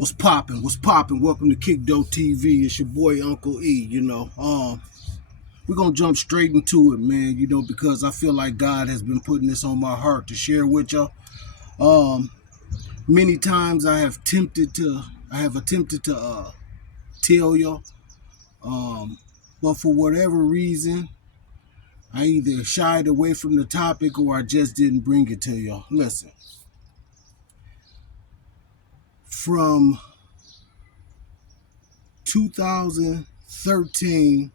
What's poppin'? What's poppin'? Welcome to Kick Dough TV. It's your boy Uncle E. We're gonna jump straight into it, man. Because I feel like God has been putting this on my heart to share with y'all. Many times I have attempted to tell y'all, but for whatever reason, I either shied away from the topic or I just didn't bring it to y'all. Listen, from 2013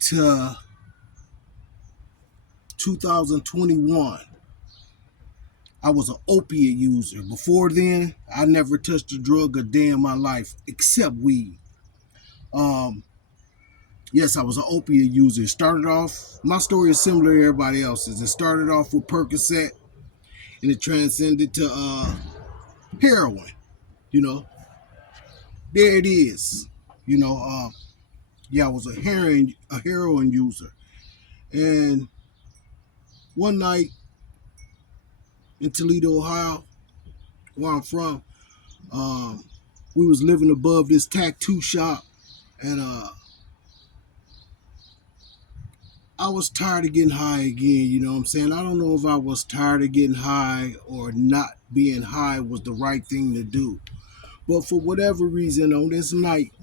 to 2021, I was an opiate user. Before then, I never touched a drug a day in my life except weed. Yes, I was an opiate user. It started off, my story is similar to everybody else's. It started off with Percocet and it transcended to heroin. You know, there it is. I was a heroin user. And one night in Toledo, Ohio, where I'm from, we was living above this tattoo shop, and I was tired of getting high again. You know what I'm saying? I don't know if I was tired of getting high or not being high was the right thing to do. But for whatever reason, on this night,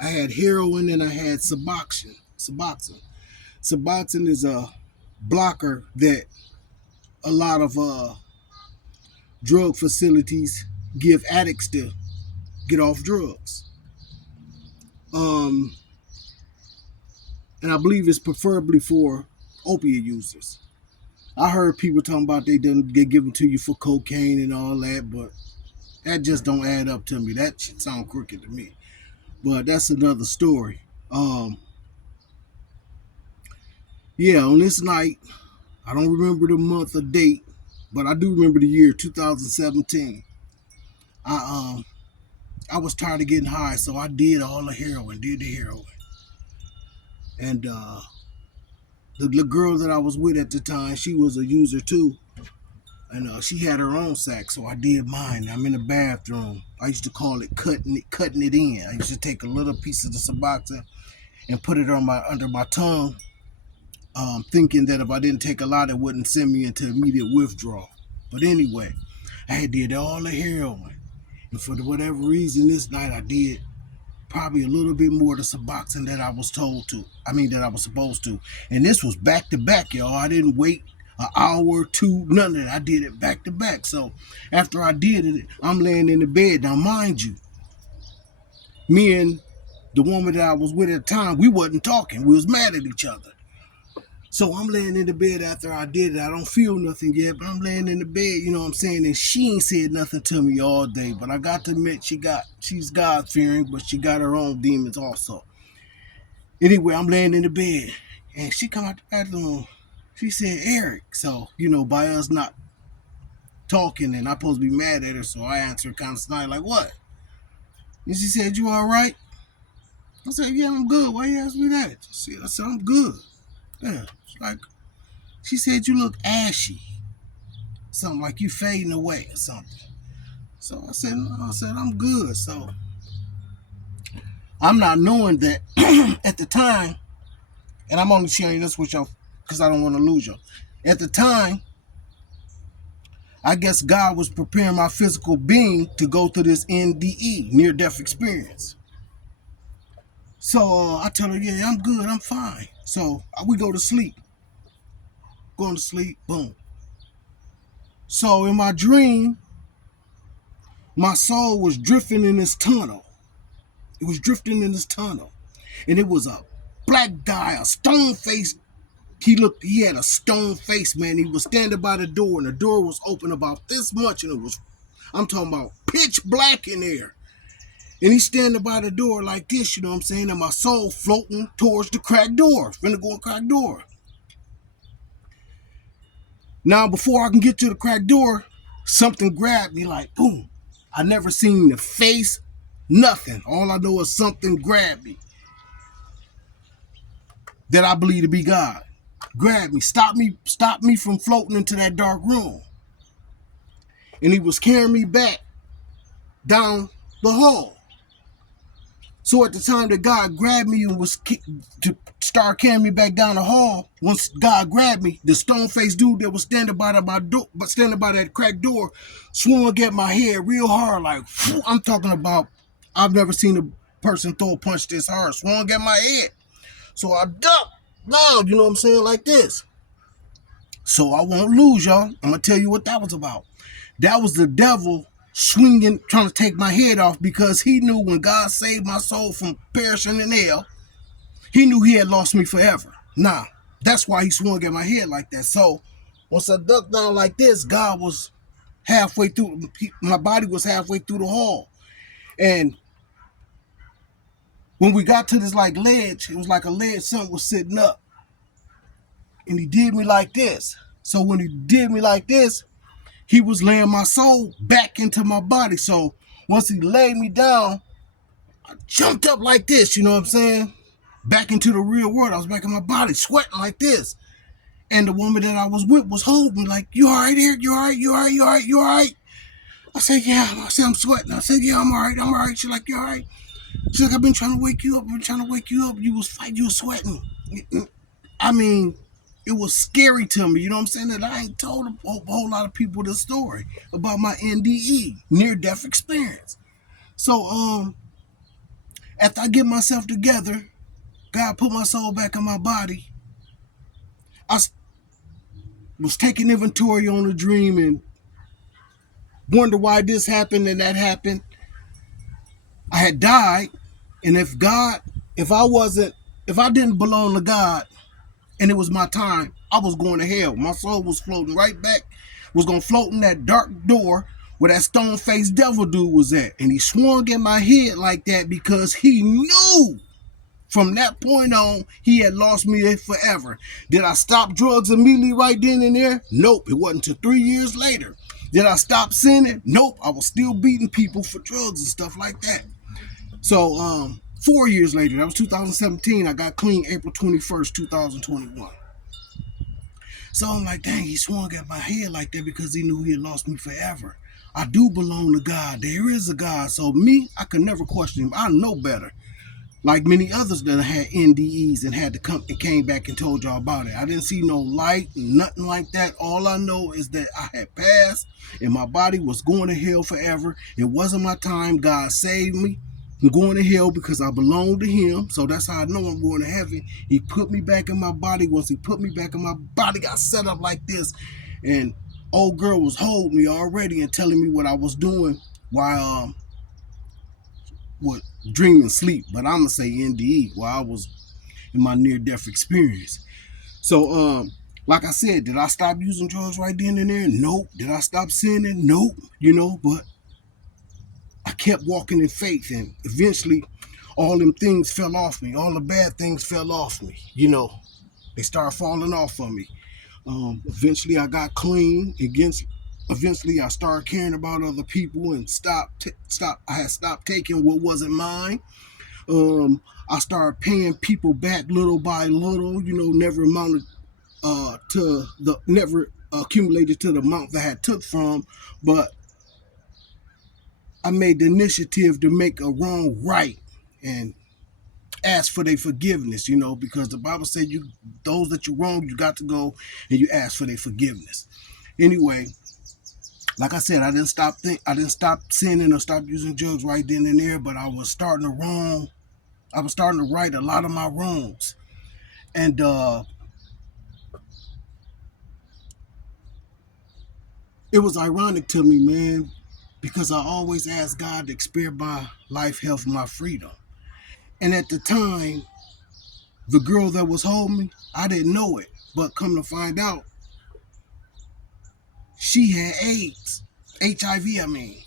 I had heroin and I had Suboxone. Suboxone is a blocker that a lot of drug facilities give addicts to get off drugs. And I believe it's preferably for opiate users. I heard people talking about they get given to you for cocaine and all that, but that just don't add up to me. That should sound crooked to me. But that's another story. On this night, I don't remember the month or date, but I do remember the year 2017. I was tired of getting high, so I did all the heroin, And the girl that I was with at the time, she was a user too. And she had her own sack, so I did mine. I'm in the bathroom. I used to call it cutting it in. I used to take a little piece of the Suboxone and put it under my tongue, thinking that if I didn't take a lot, it wouldn't send me into immediate withdrawal. But anyway, I did all the heroin. And for whatever reason, this night I did probably a little bit more of the Suboxone that I was that I was supposed to. And this was back to back, y'all. I didn't wait an hour or two, none of that. I did it back to back. So after I did it, I'm laying in the bed. Now, mind you, me and the woman that I was with at the time, we wasn't talking. We was mad at each other. So I'm laying in the bed after I did it. I don't feel nothing yet, but I'm laying in the bed, you know what I'm saying? And she ain't said nothing to me all day, but I got to admit she's God-fearing, but she got her own demons also. Anyway, I'm laying in the bed, and she come out the bathroom. She said, Eric. So, by us not talking, and I'm supposed to be mad at her, so I answered kind of snide, like, what? And she said, you all right? I said, yeah, I'm good. Why you ask me that? I said, I'm good. Yeah, she said, you look ashy. Something like you fading away or something. So I said, I'm good. So I'm not knowing that at the time, and I'm only sharing this with y'all because I don't want to lose y'all. At the time, I guess God was preparing my physical being to go through this NDE, near-death experience. So I tell her, yeah, I'm good, I'm fine. So we go to sleep. Going to sleep, boom. So in my dream, my soul was drifting in this tunnel. It was drifting in this tunnel. And it was a black guy, a stone face. He had a stone face, man. He was standing by the door, and the door was open about this much, and I'm talking about pitch black in there. And he's standing by the door like this, you know what I'm saying? And my soul floating towards the cracked door, finna go and crack door. Now, before I can get to the cracked door, something grabbed me like, boom. I never seen the face, nothing. All I know is something grabbed me that I believe to be God. Grabbed me, stopped me from floating into that dark room. and he was carrying me back down the hall. So at the time that God grabbed me and was to start carrying me back down the hall, once God grabbed me, the stone-faced dude that was standing by my door, but standing by that cracked door, swung at my head real hard. Like, I'm talking about, I've never seen a person throw a punch this hard. Swung at my head. So I ducked down, you know what I'm saying, like this. So I won't lose, y'all. I'm going to tell you what that was about. That was the devil swinging, trying to take my head off, because he knew when God saved my soul from perishing in hell, he knew he had lost me forever. Nah, that's why he swung at my head like that. So once I ducked down like this, God was halfway through, my body was halfway through the hall. And when we got to this like ledge, it was like a ledge, something was sitting up. And he did me like this. So when he did me like this, he was laying my soul back into my body. So once he laid me down, I jumped up like this, you know what I'm saying? Back into the real world. I was back in my body, sweating like this. And the woman that I was with was holding me like, you all right here? You all right? You all right? You all right? You all right? I said, yeah. I said, I'm sweating. I said, yeah, I'm all right. I'm all right. She's like, you all right? She's like, I've been trying to wake you up. I've been trying to wake you up. You was fighting. You was sweating. I mean, it was scary to me, you know what I'm saying? That I ain't told a whole lot of people this story about my NDE, near-death experience. So, after I get myself together, God put my soul back in my body. I was taking inventory on the dream and wonder why this happened and that happened. I had died, and if I didn't belong to God, and it was my time, I was going to hell. My soul was floating right back, was going to float in that dark door where that stone-faced devil dude was at. And he swung at my head like that because he knew from that point on, he had lost me forever. Did I stop drugs immediately right then and there? Nope. It wasn't until 3 years later. Did I stop sinning? Nope. I was still beating people for drugs and stuff like that. So, 4 years later, that was 2017, I got clean April 21st, 2021. So I'm like, dang, he swung at my head like that because he knew he had lost me forever. I do belong to God. There is a God. So me, I could never question him. I know better. Like many others that had NDEs and had to come and came back and told y'all about it. I didn't see no light, nothing like that. All I know is that I had passed and my body was going to hell forever. It wasn't my time. God saved me. I'm going to hell because I belong to him. So that's how I know I'm going to heaven. He put me back in my body. Once he put me back in my body, got set up like this. And old girl was holding me already and telling me what I was doing while dream and sleep, but I'm gonna say NDE while I was in my near-death experience. So, like I said, did I stop using drugs right then and there? Nope. Did I stop sinning? Nope. But I kept walking in faith, and eventually, all them things fell off me. All the bad things fell off me. They started falling off of me. Eventually, I got clean. Eventually, I started caring about other people and I had stopped taking what wasn't mine. I started paying people back little by little. Never accumulated to the amount that I had took from, but I made the initiative to make a wrong right and ask for their forgiveness. Because the Bible said those that you wrong, you got to go and you ask for their forgiveness. Anyway. Like I said, I didn't stop sinning or stop using drugs right then and there, but I was starting to right a lot of my wrongs. And it was ironic to me, man, because I always asked God to spare my life, health, and my freedom. And at the time, the girl that was holding me, I didn't know it, but come to find out, she had AIDS, HIV, I mean.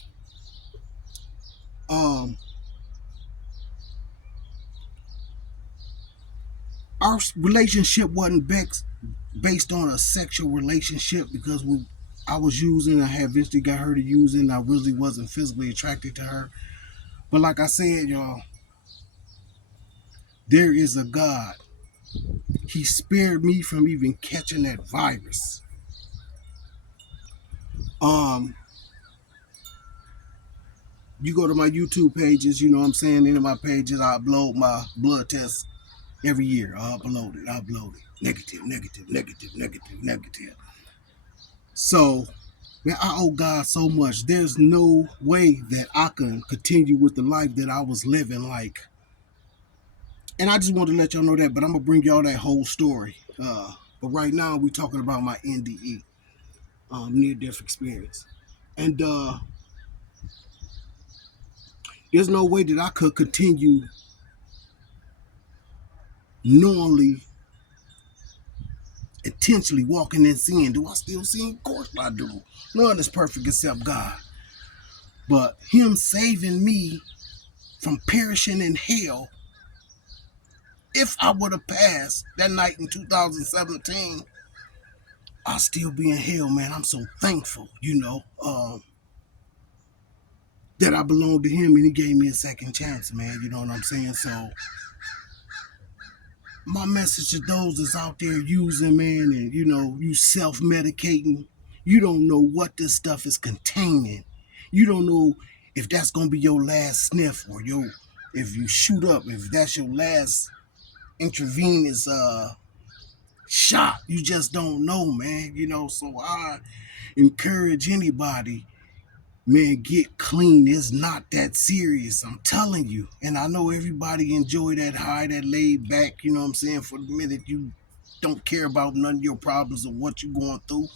Our relationship wasn't based on a sexual relationship because I was using, I had eventually got her to using, I really wasn't physically attracted to her. But like I said, y'all, there is a God. He spared me from even catching that virus. You go to my YouTube pages, you know what I'm saying? Into my pages, I upload my blood tests every year. I upload it. Negative, negative, negative, negative, negative. So, man, I owe God so much. There's no way that I can continue with the life that I was living. And I just want to let y'all know that, but I'm gonna bring y'all that whole story. But right now, we're talking about my NDE, near-death experience, and there's no way that I could continue knowingly, intentionally walking in sin. Do I still sin? Of course I do. None is perfect except God. But Him saving me from perishing in hell, if I would have passed that night in 2017, I'll still be in hell, man. I'm so thankful, that I belong to Him and He gave me a second chance, man. You know what I'm saying? So my message to those that's out there using, man, and you self-medicating, you don't know what this stuff is containing. You don't know if that's gonna be your last sniff, or if you shoot up, if that's your last intravenous shot. You just don't know, man. So I encourage anybody, man, get clean. It's not that serious, I'm telling you. And I know everybody enjoy that high, that laid back, you know what I'm saying, for the minute you don't care about none of your problems or what you're going through.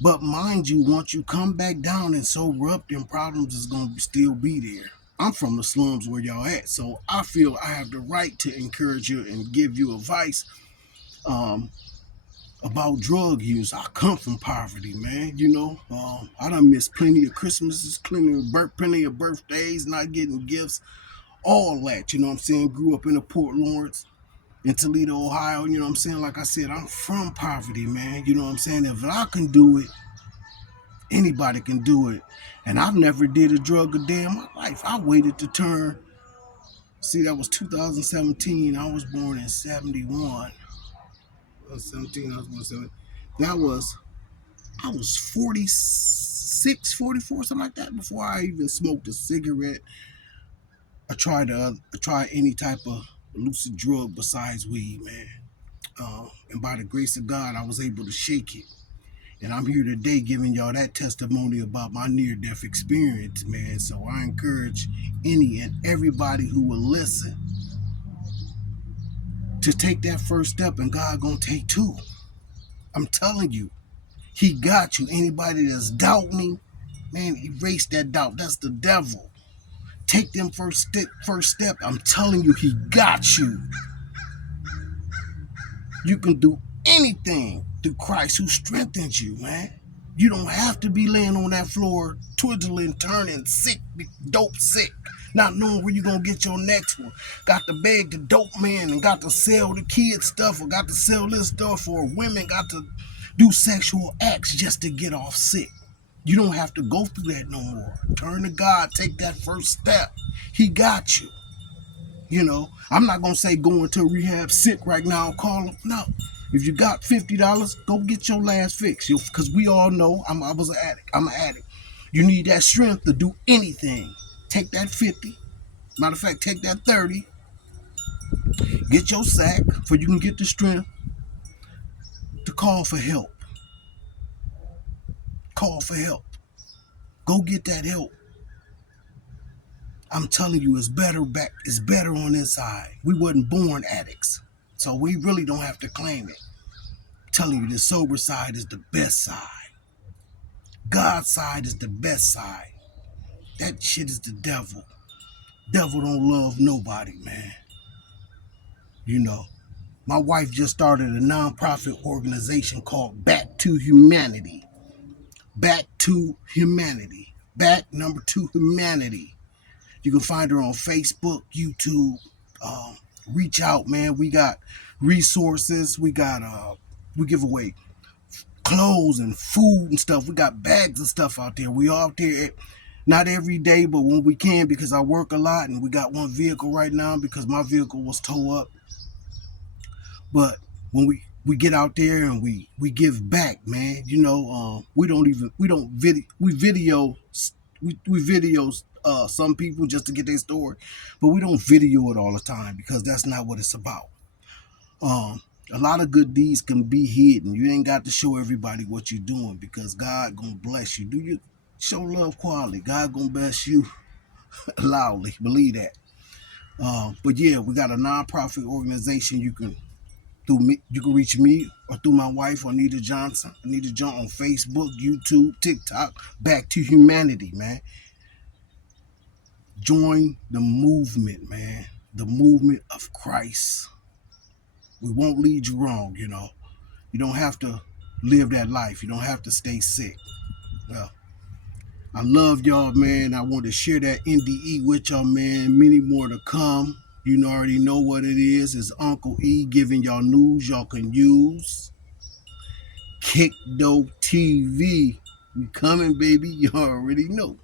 But mind you, once you come back down and sober up, them problems is going to still be there. I'm from the slums where y'all at, so I feel I have the right to encourage you and give you advice um, about drug use. I come from poverty, man. I done missed plenty of Christmases, plenty of birthdays, not getting gifts, all that. You know what I'm saying? Grew up in a Port Lawrence, in Toledo, Ohio. You know what I'm saying? Like I said, I'm from poverty, man. You know what I'm saying? If I can do it, anybody can do it. And I've never did a drug a day in my life. I waited to turn. See, that was 2017. I was born in 71. I was 17. I was born in 70. That was I was 46, 44, something like that, before I even smoked a cigarette. I tried any type of lucid drug besides weed, man. And by the grace of God, I was able to shake it. And I'm here today giving y'all that testimony about my near-death experience, man. So I encourage any and everybody who will listen to take that first step, and God gonna take two. I'm telling you, He got you. Anybody that's doubting, man, erase that doubt. That's the devil. Take them first step. I'm telling you, He got you. You can do anything through Christ who strengthens you, man. You don't have to be laying on that floor, twiddling, turning, sick, dope sick, not knowing where you're going to get your next one. Got to beg the dope man and got to sell the kid stuff, or got to sell this stuff, or women got to do sexual acts just to get off sick. You don't have to go through that no more. Turn to God, take that first step. He got you. I'm not going to say go into rehab sick right now, call him. No. If you got $50, go get your last fix. Because we all know I was an addict. I'm an addict. You need that strength to do anything. Take that 50. Matter of fact, take that 30. Get your sack so you can get the strength to call for help. Call for help. Go get that help. I'm telling you, it's better on this side. We wasn't born addicts, so we really don't have to claim it. I'm telling you, the sober side is the best side. God's side is the best side. That shit is the devil. Devil don't love nobody, man. My wife just started a nonprofit organization called Back to Humanity. Back to Humanity. Back number 2 Humanity. You can find her on Facebook, YouTube. Reach out, man. We got resources. We give away clothes and food and stuff. We got bags of stuff out there. We out there, not every day, but when we can, because I work a lot, and we got one vehicle right now because my vehicle was towed up. But when we get out there and we give back, man. We video some people just to get their story, but we don't video it all the time because that's not what it's about. A lot of good deeds can be hidden. You ain't got to show everybody what you're doing because God gonna bless you. Do you show love quietly? God gonna bless you loudly. Believe that. But yeah, we got a nonprofit organization. You can reach me or through my wife, Anita Johnson. Anita John on Facebook, YouTube, TikTok. Back to humanity, man. Join the movement, man. The movement of Christ. We won't lead you wrong, you know. You don't have to live that life. You don't have to stay sick. Well, I love y'all, man. I want to share that NDE with y'all, man. Many more to come. You already know what it is. It's Uncle E giving y'all news y'all can use. Kick Dope TV. We coming, baby. You already know.